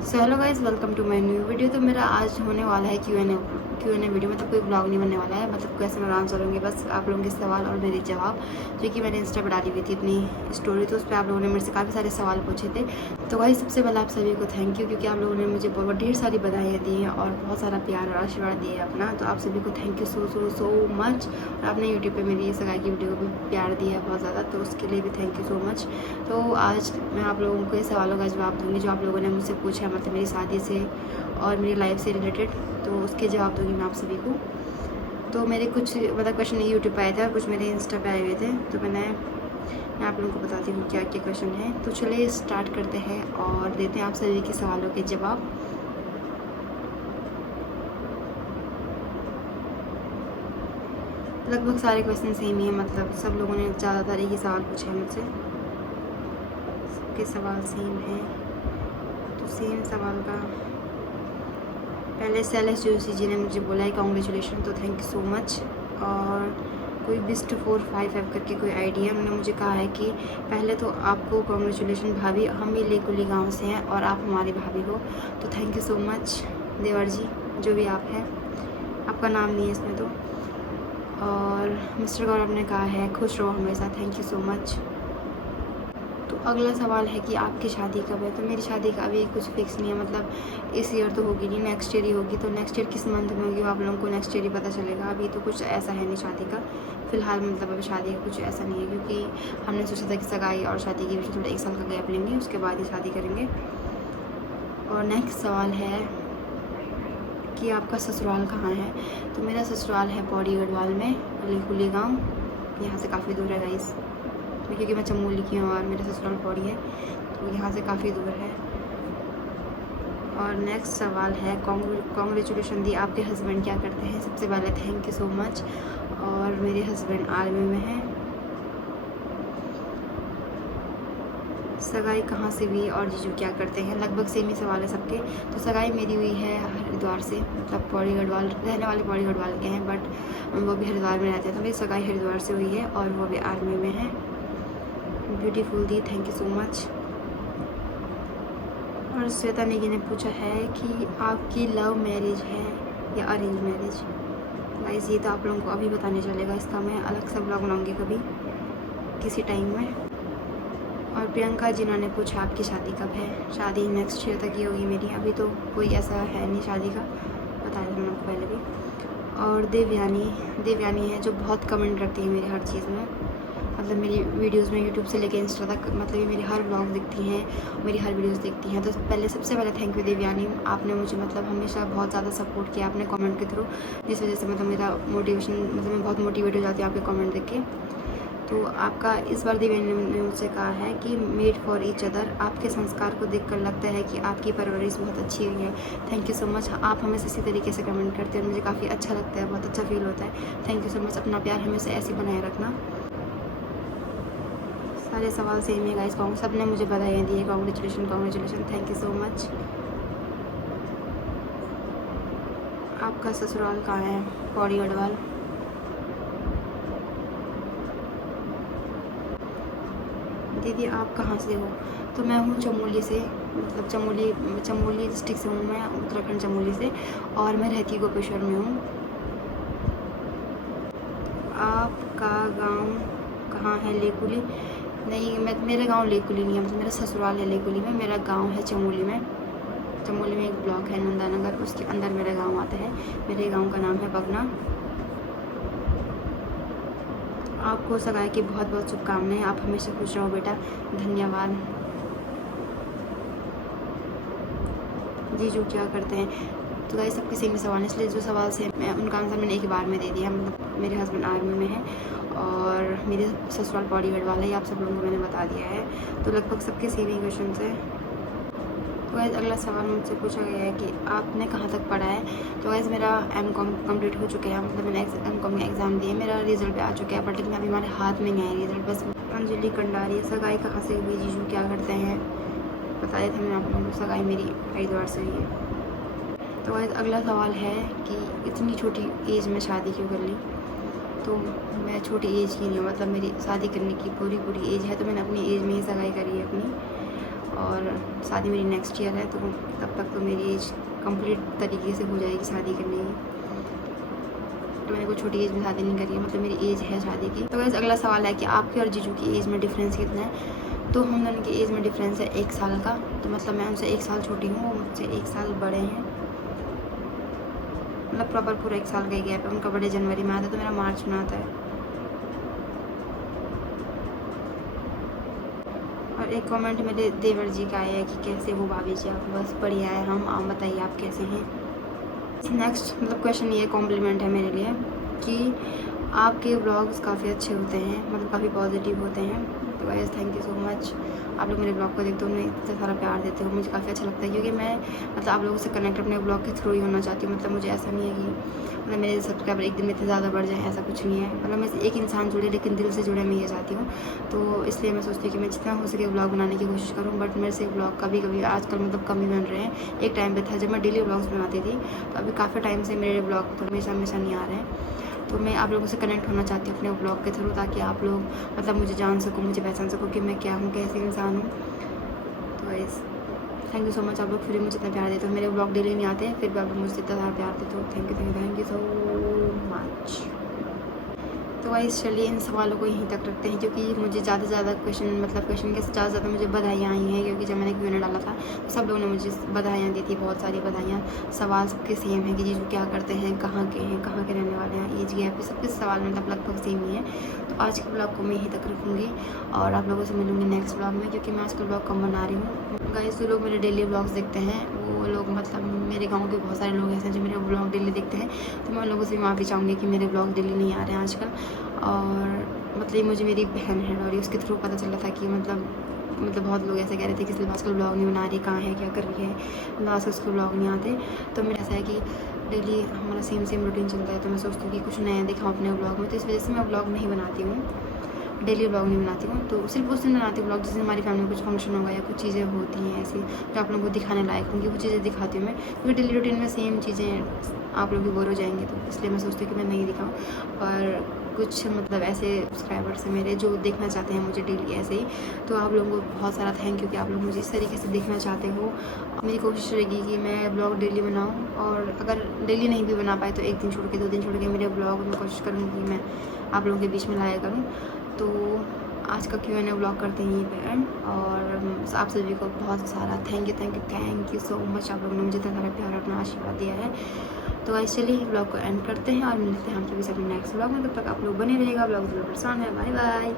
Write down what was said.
So hello guys, welcome to my new video. तो मेरा आज होने वाला है क्यू एन ए वीडियो। मतलब कोई ब्लॉग नहीं बनने वाला है, मतलब क्वेश्चन और आंसर होंगे, बस आप लोगों के सवाल और मेरे जवाब, जो कि मैंने इंस्टा पर डाली हुई थी अपनी स्टोरी। तो उस पर आप लोगों ने मेरे से काफ़ी सारे सवाल पूछे थे। तो भाई सबसे पहले आप सभी को थैंक यू, क्योंकि आप लोगों ने मुझे बहुत ढेर सारी बधाइयाँ दी हैं और बहुत सारा प्यार और आशीर्वाद दिए अपना। तो आप सभी को थैंक यू सो मच। और आपने यूट्यूब पे मेरी सगाई की वीडियो को भी प्यार दिया है बहुत ज़्यादा, तो उसके लिए भी थैंक यू सो मच। तो आज मैं आप लोगों को सवालों का जवाब दूँगी जो आप लोगों ने मुझसे पूछा है, मतलब मेरी शादी से और मेरी लाइफ से रिलेटेड। तो उसके जवाब दूँगी मैं आप सभी को। तो मेरे कुछ मतलब क्वेश्चन यूट्यूब पे आए थे और कुछ मेरे इंस्टा पे आए हुए थे, तो मैं आप लोगों को बताती हूँ क्या क्या क्वेश्चन है। तो चलिए स्टार्ट करते हैं और देते हैं आप सभी के सवालों के जवाब। लगभग सारे क्वेश्चन सेम ही हैं, मतलब सब लोगों ने ज़्यादातर एक ही सवाल पूछा है मुझसे, सबके सवाल सेम हैं। तो सेम सवाल का पहले सेलेस जोशी जी ने मुझे बोला है कॉन्ग्रेचुलेशन, तो थैंक यू सो मच। और कोई बिस्ट 455 करके कोई आइडिया, उन्होंने मुझे कहा है कि पहले तो आपको कॉन्ग्रेचुलेशन भाभी, हम ही लेकुली गांव से हैं और आप हमारी भाभी हो, तो थैंक यू सो मच देवर जी, जो भी आप हैं, आपका नाम नहीं है इसमें तो। और मिस्टर गौरव ने कहा है खुश रहो हमेशा, थैंक यू सो मच। तो अगला सवाल है कि आपकी शादी कब है। तो मेरी शादी का अभी कुछ फिक्स नहीं है, मतलब इस ईयर तो होगी नहीं, नेक्स्ट ईयर ही होगी। तो नेक्स्ट ईयर किस मंथ में होगी वो आप लोगों को नेक्स्ट ईयर ही पता चलेगा। अभी तो कुछ ऐसा है नहीं शादी का फ़िलहाल, मतलब अभी शादी का कुछ ऐसा नहीं है, क्योंकि हमने सोचा था कि सगाई और शादी के बीच थोड़ा 1 साल का गैप लेंगे, उसके बाद ही शादी करेंगे। और नेक्स्ट सवाल है कि आपका ससुराल कहाँ है। तो मेरा ससुराल है पौड़ी गढ़वाल में, लेकुली गाँव, यहाँ से काफ़ी दूर है गाइस, क्योंकि मैं चमोली की हूँ और मेरा ससुराल पौड़ी है, तो यहाँ से काफ़ी दूर है। और नेक्स्ट सवाल है कॉन्ग्रेचुलेशन दी, आपके हस्बैंड क्या करते हैं। सबसे पहले थैंक यू सो मच। और मेरे हस्बैंड आर्मी में हैं। सगाई कहाँ से हुई और जीजू क्या करते हैं। लगभग सेम ही सवाल है सबके। तो सगाई मेरी हुई है हरिद्वार से, मतलब पौड़ी गढ़वाल रहने वाले पौड़ी गढ़वाल के हैं, बट वो भी हरिद्वार में रहते हैं। तो मेरी सगाई हरिद्वार से हुई है और वो भी आर्मी में है। Beautiful the, thank you so much. और श्वेता नेगी ने पूछा है कि आपकी लव मैरिज है या अरेंज मैरिज। गाइस ये तो आप लोगों को अभी बताने चलेगा, इसका मैं अलग से ब्लॉग बनाऊंगी कभी किसी टाइम में। और प्रियंका जिन्होंने पूछा आपकी शादी कब है। शादी नेक्स्ट ईयर तक ही होगी मेरी, अभी तो कोई ऐसा है नहीं शादी का, बताया था मैंने आपको पहले भी। और देवयानी है जो बहुत कमेंट करती है मेरी हर चीज़ में, मतलब मेरी वीडियोज़ में यूट्यूब से लेकर इंस्टा तक, मतलब ये मेरी हर व्लॉग दिखती हैं, मेरी हर वीडियोज़ देखती हैं। तो सबसे पहले थैंक यू देवयानी, आपने मुझे मतलब हमेशा बहुत ज़्यादा सपोर्ट किया आपने कमेंट के थ्रू, जिस वजह से मतलब मेरा मोटिवेशन, मतलब मैं बहुत मोटिवेट हो जाती हूँ आपके कमेंट देख के। तो आपका इस बार देवयानी ने मुझसे कहा है कि मेड फॉर ईच अदर, आपके संस्कार को देखकर लगता है कि आपकी परवरिश बहुत अच्छी हुई है। Thank you so much. आप हमेशा इसी तरीके से कमेंट करते हैं, मुझे काफ़ी अच्छा लगता है, बहुत अच्छा फील होता है। Thank you so much. अपना प्यार हमेशा ऐसे बनाए रखना। सारे सवाल सेम है गाइस, सब ने मुझे बधाइयाँ दी है, congratulation, thank you so much. आपका ससुराल कहाँ है। पौड़ी गढ़वाल। दीदी आप कहाँ से हो। तो मैं हूँ चमोली से, मतलब चमोली डिस्ट्रिक्ट से हूँ मैं, उत्तराखंड चमोली से, और मैं रहती गोपेश्वर में हूँ। आपका गांव कहाँ है। लेकुली नहीं, मेरा गांव लेकुली नहीं है, मतलब मेरा ससुराल है लेकुली में, मेरा गांव है चमोली में। चमोली में एक ब्लॉक है नंदानगर, उसके अंदर मेरा गांव आता है। मेरे गांव का नाम है बगना। आपको सगाई की बहुत बहुत शुभकामनाएं, आप हमेशा खुश रहो बेटा, धन्यवाद। जीजू क्या करते हैं। तो गाइस सबके सेम सवाल है, इसलिए जो सवाल से मैं उनका आंसर मैंने एक ही बार में दे दिया। मतलब मेरे हस्बैंड आर्मी में है और मेरे ससुराल पौड़ी गढ़वाल है, आप सब लोगों को मैंने बता दिया है। तो लगभग सबके सेम ही क्वेश्चन है। तो गाइस अगला सवाल मुझसे पूछा गया है कि आपने कहाँ तक पढ़ा है। तो गाइस मेरा M.Com कंप्लीट हो चुका है, मतलब मैंने M.Com का एग्ज़ाम दिए, मेरा रिजल्ट भी आ चुका है, बट लेकिन अभी हमारे हाथ में नहीं है रिजल्ट। बस अंजलि कंडारी, सगाई कहाँ से हुई, जीजू क्या करते हैं। बताया था मैंने आप लोगों को, सगाई मेरी हरिद्वार से हुई है। तो गाइस अगला सवाल है कि इतनी छोटी एज में शादी क्यों कर ली। तो मैं छोटी एज की नहीं हूँ, मतलब मेरी शादी करने की पूरी एज है, तो मैंने अपनी एज में ही सगाई करी है अपनी। और शादी मेरी नेक्स्ट ईयर है, तो तब तक तो मेरी एज कंप्लीट तरीके से हो जाएगी शादी करने की। तो मैंने कोई छोटी एज में शादी नहीं करी है, मतलब मेरी एज है शादी की। तो वैसे अगला सवाल है कि आपके और जीजू की एज में डिफरेंस कितना है। तो हम दोनों की एज में डिफरेंस है 1 साल का। तो मतलब मैं उनसे 1 साल छोटी हूँ, वो मुझसे 1 साल बड़े हैं, मतलब प्रॉपर पूरा 1 साल का ही गैप है। उनका बर्थडे जनवरी में आता है, तो मेरा मार्च में आता है। और एक कमेंट मेरे देवर जी का आया है कि कैसे हो भाभी जी आप। बस बढ़िया है हम, आप बताइए आप कैसे हैं। नेक्स्ट मतलब क्वेश्चन ये कॉम्प्लीमेंट है मेरे लिए कि आपके ब्लॉग्स काफ़ी अच्छे होते हैं, मतलब काफ़ी पॉजिटिव होते हैं। तो guys thank you so much, आप लोग मेरे ब्लॉग को देखते हो, उन्हें इतना सारा प्यार देते हो, मुझे काफ़ी अच्छा लगता है। क्योंकि मैं मतलब आप लोगों से कनेक्ट अपने ब्लॉग के थ्रू ही होना चाहती हूँ। मतलब मुझे ऐसा नहीं है कि मतलब मेरे सब्सक्राइबर एक दिन में इतने ज़्यादा बढ़ जाए, ऐसा कुछ नहीं है। मतलब मैं एक इंसान जुड़े लेकिन दिल से जुड़े मैं ये चाहती हूँ। तो इसलिए मैं सोचती हूँ कि मैं जितना हो सके ब्लॉग बनाने की कोशिश करूँ। बट मेरे से ब्लॉग कभी कभी आजकल मतलब कम ही बन रहे हैं। एक टाइम पे था जब मैं डेली ब्लॉग्स बनाती थी, तो अभी काफ़ी टाइम से मेरे ब्लॉग तो हमेशा नहीं आ रहे हैं। तो मैं आप लोगों से कनेक्ट होना चाहती हूँ अपने ब्लॉग के थ्रू, ताकि आप लोग मतलब मुझे जान सको, मुझे पहचान सको कि मैं क्या हूँ, कैसे इंसान हूँ। तो guys thank you so much, आप लोग फिर मुझे इतना प्यार देते हो। मेरे ब्लॉग डेली नहीं आते हैं, फिर भी आप लोग मुझे इतना ज़्यादा प्यार देते हो। Thank you so much. तो गाइस चलिए इन सवालों को यहीं तक रखते हैं, क्योंकि मुझे ज़्यादा से ज़्यादा क्वेश्चन के ज़्यादा ज़्यादा मुझे बधाइयाँ आई हैं। क्योंकि जब मैंने Q&A डाला था तो सब लोगों ने मुझे बधाइयाँ दी थी, बहुत सारी बधाइयाँ। सवाल सबके सेम है कि जीजू क्या करते हैं, कहाँ के हैं, कहाँ के रहने वाले हैं, एज गैप, सबके सवाल मतलब लगभग सेम ही है। तो आज के ब्लॉग को मैं यहीं तक रखूँगी और आप लोगों से मिलूँगी नेक्स्ट ब्लॉग में, क्योंकि मैं आजकल ब्लॉग कम बना रही हूँ। गाइस जो लोग मेरे डेली ब्लॉग्स देखते हैं वो लोग मतलब मेरे गाँव के बहुत सारे लोग ऐसे हैं जो मेरे ब्लॉग डेली देखते हैं। तो मैं उन लोगों से भी माफ़ी चाहूँगी कि मेरे ब्लॉग डेली नहीं आ रहे हैं आजकल। और मतलब मुझे मेरी बहन है और उसके थ्रू पता चला था कि मतलब बहुत लोग ऐसे कह रहे थे कि सिर्फ आजकल ब्लॉग नहीं बना रही, कहाँ है, क्या कर रही है, मतलब आजकल उसको ब्लॉग नहीं आते। तो मेरा ऐसा है कि डेली हमारा सेम रूटीन चलता है, तो मैं सोचती हूँ कि कुछ नया दिखाऊँ अपने ब्लॉग में। तो इस वजह से मैं ब्लॉग नहीं बनाती हूँ, डेली ब्लॉग नहीं बनाती हूँ। तो सिर्फ उस दिन बनाती हूँ ब्लॉग जिस दिन हमारी फैमिली में कुछ फंक्शन होगा या कुछ चीज़ें होती हैं ऐसी जो आप लोगों को दिखाने लायक होंगी, वो चीज़ें दिखाती हूँ मैं। क्योंकि डेली रूटीन में सेम चीज़ें आप लोग भी बोर हो जाएंगे, तो इसलिए मैं सोचती हूँ कि मैं नहीं दिखाऊँ। और कुछ मतलब ऐसे सब्सक्राइबर्स हैं मेरे जो देखना चाहते हैं मुझे डेली ऐसे ही। तो आप लोगों को बहुत सारा थैंक यू कि आप लोग मुझे इस तरीके से देखना चाहते हो। मेरी कोशिश रहेगी कि मैं ब्लॉग डेली बनाऊँ, और अगर डेली नहीं भी बना पाए तो 1 दिन छोड़ के 2 दिन छोड़ के मेरे ब्लॉग में कोशिश करूँगी मैं आप लोगों के बीच में लाया करूँ। तो आज का Q&A ब्लॉग करते हैं यहीं पे एंड। और आप सभी को बहुत सारा थैंक यू सो मच, आप लोगों ने मुझे इतना सारा प्यार अपना आशीर्वाद दिया है। तो ऐसे चलिए ब्लॉग को एंड करते हैं और मिलते हैं हम सभी नेक्स्ट ब्लॉग में। तब तक आप लोग बने रहिएगा, ब्लॉग जरूर परेशान है। Bye bye.